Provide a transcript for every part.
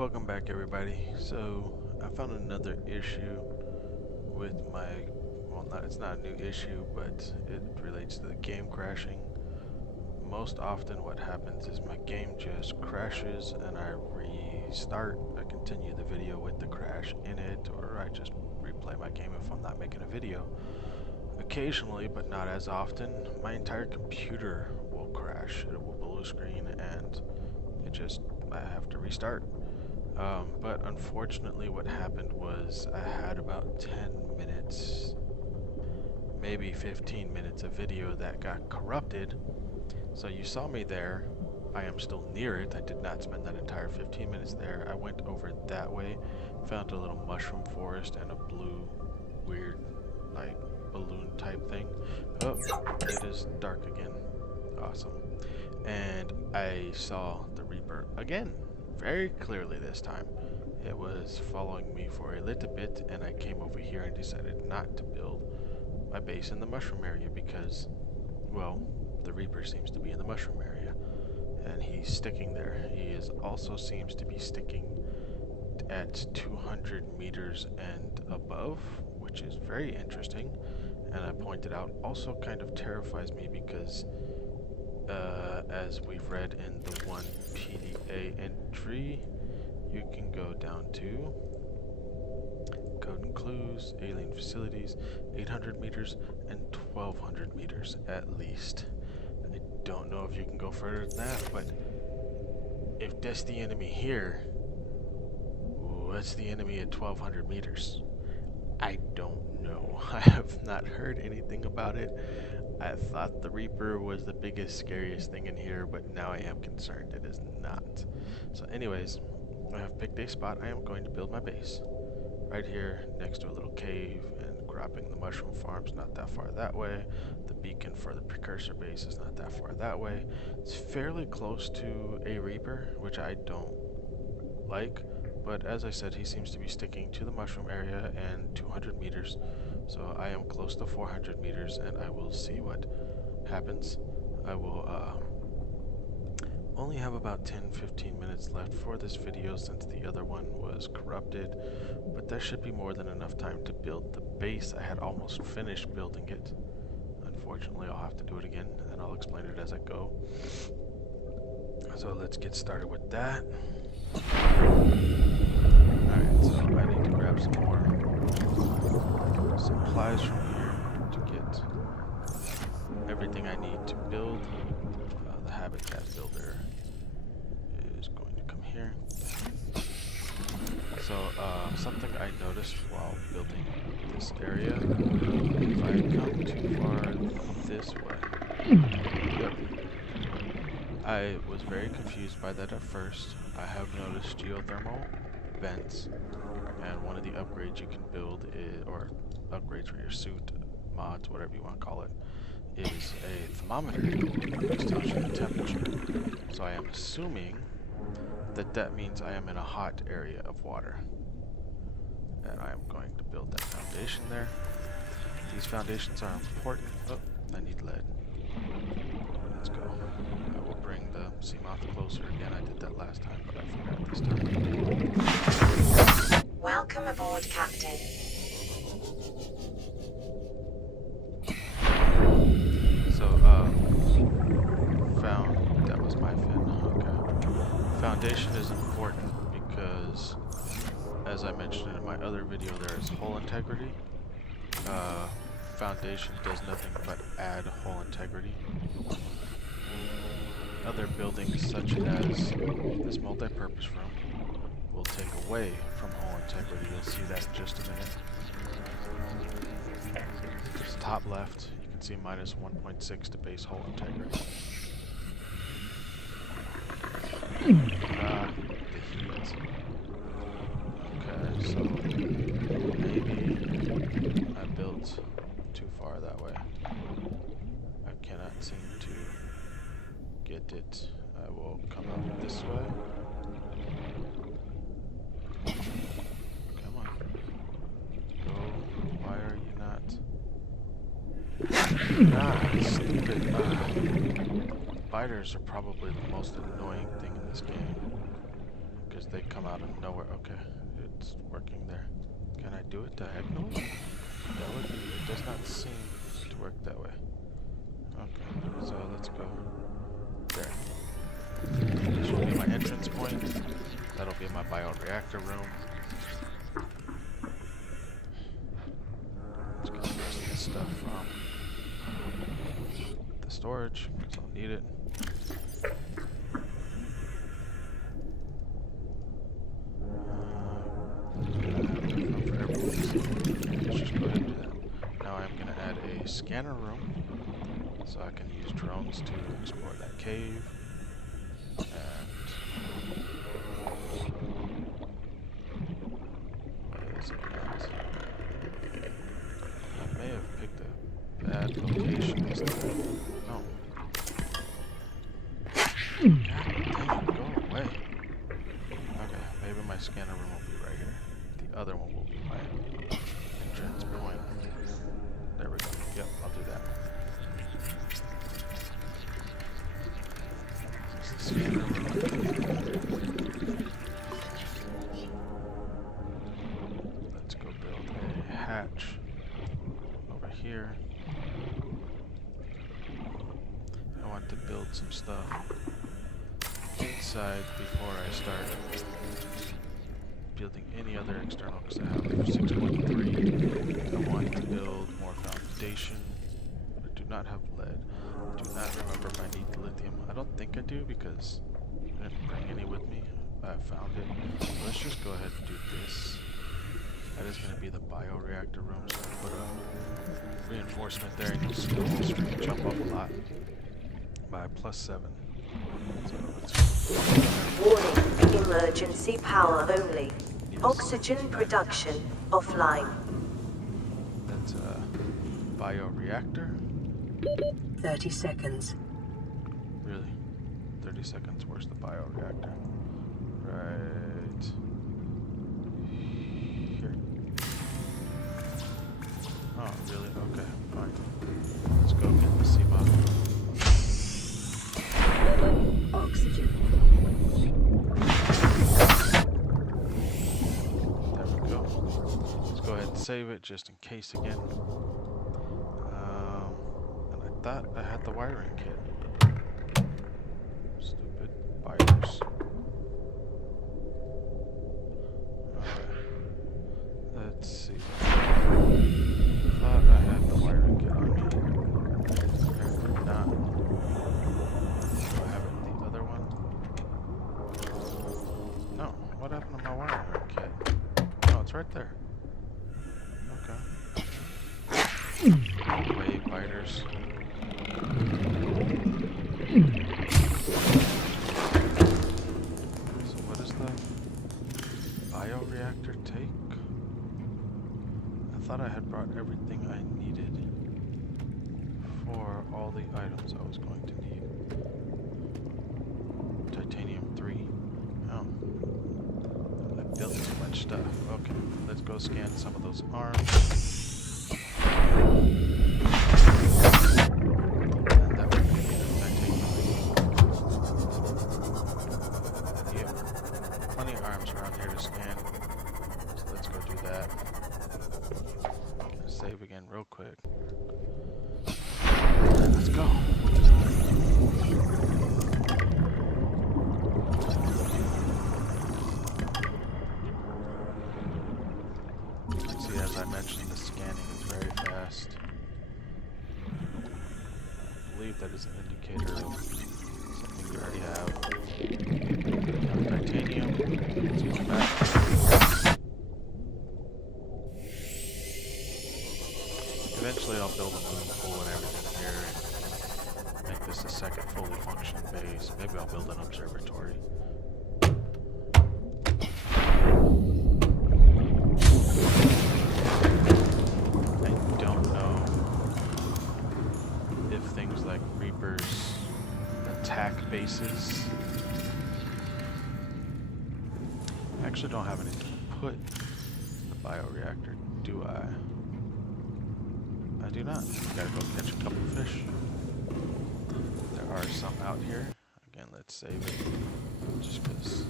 Welcome back, everybody. So I found another issue with my, it's not a new issue, but it relates to the game crashing. Most often what happens is my game just crashes and I restart. I continue the video with the crash in it, or I just replay my game if I'm not making a video. Occasionally, but not as often, my entire computer will crash. It will blue screen and I have to restart. But unfortunately what happened was I had about 10 minutes, maybe 15 minutes of video that got corrupted. So you saw me there. I am still near it. I did not spend that entire 15 minutes there. I went over that way, found a little mushroom forest and a blue, weird, like, balloon type thing. Oh, it is dark again. Awesome. And I saw the Reaper again. Very clearly this time. It was following me for a little bit, and I came over here and decided not to build my base in the mushroom area because, well, the Reaper seems to be in the mushroom area, and he's sticking there. He also seems to be sticking at 200 meters and above, which is very interesting, and I pointed out also kind of terrifies me because as we've read in the one PDA entry, you can go down to code and clues, alien facilities, 800 meters and 1200 meters at least. I don't know if you can go further than that, but if that's the enemy here, what's the enemy at 1200 meters? I don't know. I have not heard anything about it. I thought the Reaper was the biggest, scariest thing in here, but now I am concerned it is not. So anyways, I have picked a spot I am going to build my base. Right here, next to a little cave, and cropping the mushroom farm's not that far that way. The beacon for the precursor base is not that far that way. It's fairly close to a Reaper, which I don't like, but as I said, he seems to be sticking to the mushroom area and 200 meters. So I am close to 400 meters, and I will see what happens. I will only have about 10-15 minutes left for this video since the other one was corrupted, but that should be more than enough time to build the base. I had almost finished building it. Unfortunately, I'll have to do it again, and I'll explain it as I go. So let's get started with that. Alright, so I need to grab some more supplies from here to get everything I need to build. The habitat builder is going to come here. So something I noticed while building this area, if I come too far this way, yep. I was very confused by that at first. I have noticed geothermal vents, and one of the upgrades you can build is, or upgrades for your suit, mods, whatever you want to call it, is a thermometer, which tells you the temperature. So I am assuming that that means I am in a hot area of water. And I am going to build that foundation there. These foundations are important. Oh, I need lead. Let's go. I will bring the Subnautica closer again. I did that last time, but I forgot this time. Welcome aboard, Captain. So, that was my fin. Okay. Foundation is important because, as I mentioned in my other video, there is hull integrity. Foundation does nothing but add hull integrity. Other buildings, such as this multi-purpose room, will take away from hull integrity. You'll see that in just a minute. Just top left, you can see minus 1.6 to base hull integrity. The heat. Okay, so maybe I built too far that way. I cannot seem to get it. I will come up this way. Come on. Go. Why are you not? Ah, stupid. Spiders are probably the most annoying thing in this game. Because they come out of nowhere. Okay, it's working there. Can I do it diagonally? It does not seem to work that way. Okay, so let's go there. This will be my entrance point. That'll be my bioreactor room. Let's get the rest of this stuff from the storage, because I'll need it. Let's just go ahead and do that. Now I'm going to add a scanner room, so I can use drones to explore that cave. And what is it not? I may have picked a bad location this time. No. God dang it, go away. Okay, maybe my scanner room will be right here. The other one will be my entrance point. There we go. Yep, I'll do that. This is the scanner room. Let's go build a hatch over here. I want to build some stuff inside before I start building any other external, because I have 6.3. I want to build more foundation. I do not have lead. I do not remember if I need lithium. I don't think I do, because I didn't bring any with me. I found it. Let's just go ahead and do this. That is going to be the bioreactor room, so I put a reinforcement there, and you'll see the whole screen jump up a lot by +7. So warning, emergency power only. yes. Oxygen production offline. That's a bioreactor. 30 seconds. Really? 30 seconds, where's the bioreactor? Right here. Oh, really? Okay, fine. Let's go get the sea bottle. Oxygen. There we go. Let's go ahead and save it just in case again. And I thought I had the wiring kit. Stupid buyers. Okay. Let's see. Thought I had the wiring kit on me. Apparently not. Do I have it in the other one? No. What happened to my wiring kit? Oh, it's right there. Okay. Wave biters. So what is the bioreactor take? I thought I had brought everything I needed for all the items I was going to need. Titanium 3. Oh. I built too much stuff. Okay, let's go scan some of those arms. And that would give me the titanium. And yeah, plenty of arms around here to scan. So let's go do that. Save again real quick. Let's go. See, as I mentioned, the scanning is very fast. I believe that is an indicator of something we already have. Titanium. Let's go back. Eventually I'll build a swimming pool and everything here and make this a second fully functioning base. Maybe I'll build an observatory. I don't know if things like Reapers attack bases. I actually don't have anything to put in the bioreactor, do I? I do not. Gotta go catch a couple of fish. There are some out here. Again, let's save it. Just because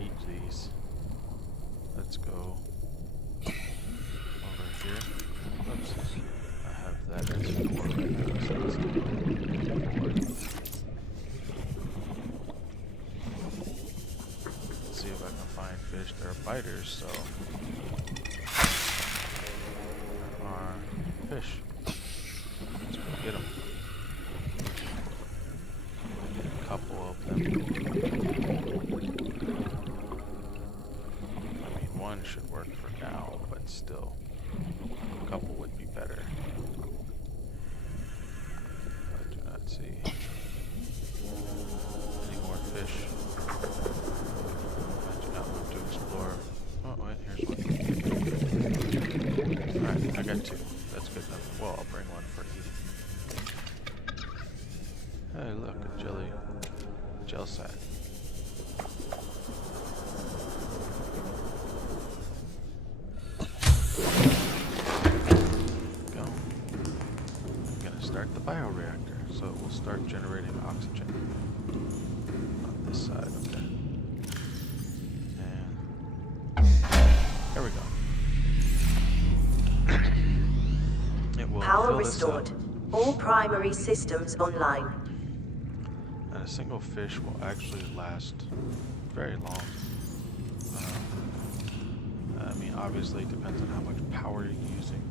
eat these. Let's go over here. Oops. I have that as 4 right now, so let's do 4. Let's see if I can find fish. There are biters, so there are fish. Let's go get them. A couple of them. I mean, one should work for now, but still, a couple would be better. I do not see any more fish. I do not want to explore. Oh, wait, here's one. Alright, I got 2. That's good enough. Well, I'll bring one for eating. Hey, look, a gel sack. Go. I'm gonna start the bioreactor, so it will start generating oxygen on this side. Okay. And there we go. It will Power fill restored. this up. All primary systems online. And a single fish will actually last very long. I mean, obviously it depends on how much power you're using,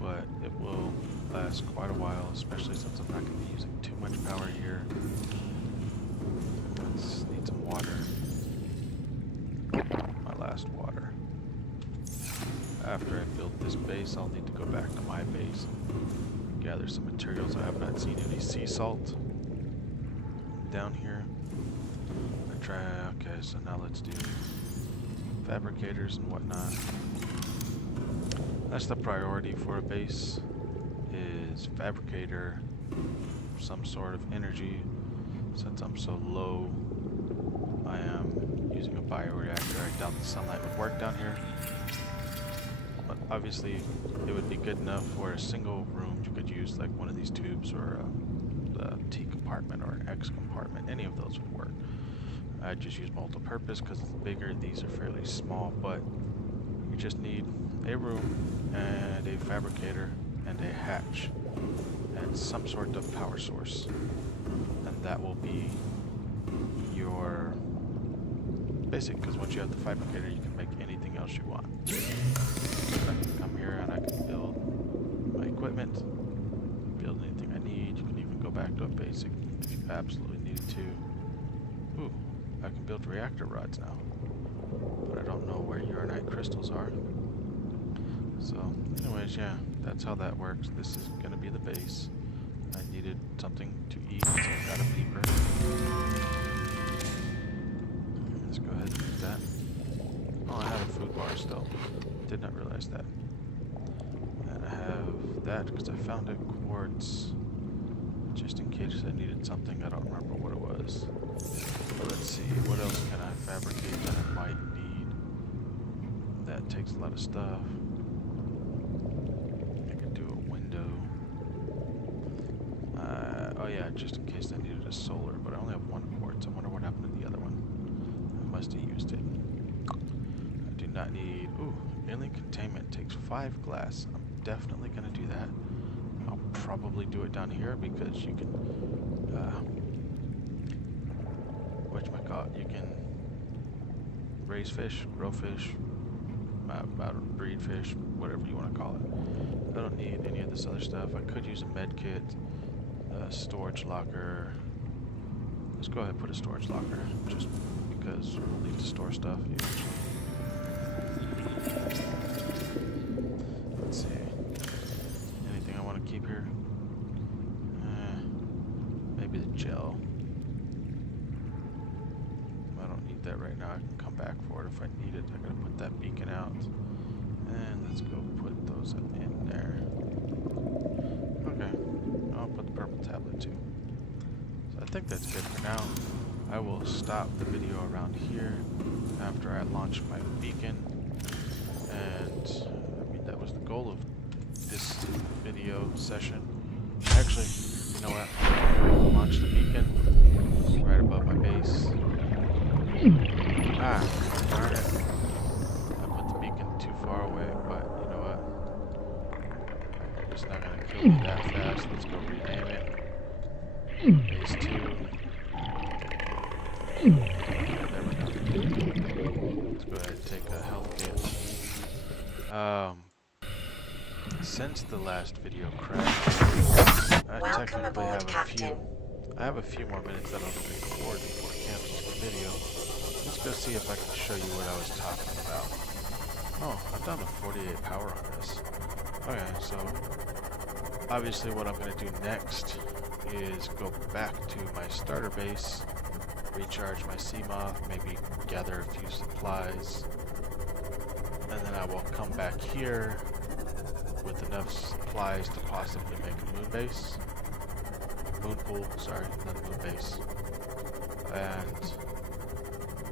but it will last quite a while, especially since I'm not going to be using too much power here. Let's need some water. My last water. After I build this base, I'll need to go back to my base and gather some materials. I have not seen any sea salt down here. Okay, so now let's do fabricators and whatnot. That's the priority for a base, is fabricator, some sort of energy. Since I'm so low, I am using a bioreactor. I doubt the sunlight would work down here, but obviously it would be good enough for a single room. You could use like one of these tubes or a T compartment or an X compartment. Any of those would work. I just use multi-purpose because it's bigger. These are fairly small, but you just need a room and a fabricator and a hatch and some sort of power source, and that will be your basic, because once you have the fabricator you can make anything else you want. I can come here and I can build my equipment, build anything I need. You can even go back to a basic if you absolutely needed to. Ooh, I can build reactor rods now, but I don't know where uranite crystals are. So anyways, yeah, that's how that works. This is going to be the base. I needed something to eat, so I got a beeper. Let's go ahead and do that. Oh, I have a food bar still. Did not realize that. And I have that because I found it quartz, just in case I needed something. I don't remember what it was. But let's see, what else can I fabricate that I might need? That takes a lot of stuff. I could do a window. Oh yeah, just in case I needed a solar, but I only have 1 quartz. I wonder what happened to the other one. I must have used it. I do not need... Ooh, alien containment takes 5 glass. I'm definitely going to do that. I'll probably do it down here because you can... whatchamacallit, you can raise fish, grow fish, breed fish, whatever you want to call it. I don't need any of this other stuff. I could use a med kit, a storage locker. Let's go ahead and put a storage locker, just because we'll need to store stuff eventually. Let's see. Anything I want to keep here? Maybe the gel. I don't need that right now. I can come back for it if I need it. I gotta put that beacon out. And let's go put those in there. Okay. I'll put the purple tablet too. So I think that's good for now. I will stop the video around here after I launch my beacon. And I mean, that was the goal of this video session. Actually, you know what? I'll launch the beacon right above my base. Ah, darn it. I put the beacon too far away, but you know what? You're just not gonna kill me that fast. Let's go rename it. Phase 2. Okay, there we go. Let's go ahead and take a health kit. Since the last video crashed, I Welcome technically aboard, have Captain. I have a few more minutes that I'll record before it cancels the video. Let's go see if I can show you what I was talking about. Oh, I've done a 48 power on this. Okay, so obviously what I'm going to do next is go back to my starter base, recharge my Seamoth, maybe gather a few supplies, and then I will come back here with enough supplies to possibly make a moon base. Moon pool, sorry, not a moon base. And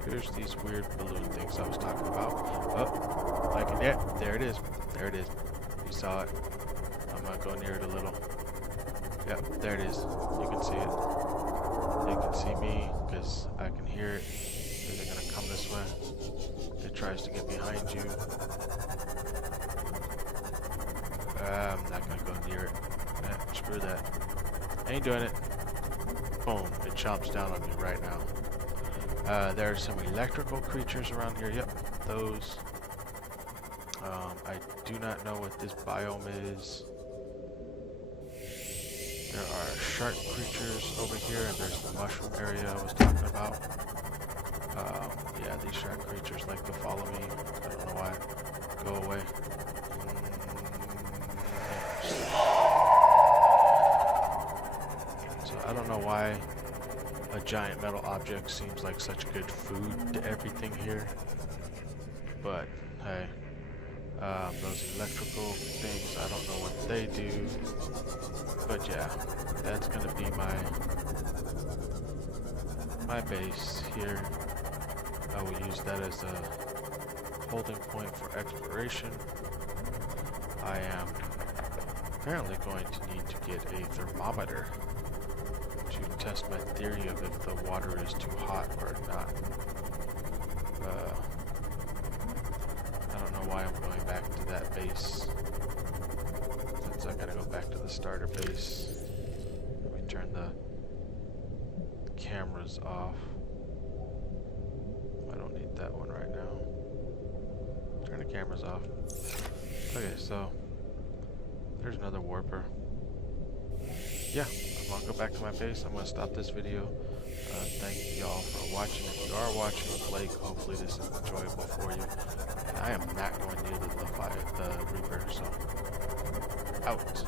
here's these weird balloon things I was talking about. Oh, I can get, there it is. There it is. You saw it. I'm gonna go near it a little. Yep, there it is. You can see it. They can see me because I can hear it. Is it gonna come this way? It tries to get behind you. I'm not gonna go near it. Screw that. Ain't doing it. Boom, it chomps down on me right now. There are some electrical creatures around here. Yep, those. I do not know what this biome is. There are shark creatures over here, and there's the mushroom area I was talking about. Yeah, these shark creatures like to follow me. I don't know why. Go away. So I don't know why a giant metal object seems like such good food to everything here. But hey, those electrical things, I don't know what they do. But yeah, that's gonna be my base here. I will use that as a holding point for exploration. I am apparently going to need to get a thermometer to test my theory of if the water is too hot or not. I don't know why I'm going back to that base, since I gotta go back to the starter base. Let me turn the cameras off. I don't need that one right now. Turn the cameras off. Okay, so there's another warper. Yeah, I'm gonna go back to my base. I'm gonna stop this video. Thank y'all for watching. If you are watching, like, hopefully this is enjoyable for you. And I am not going near the Reaper, so out.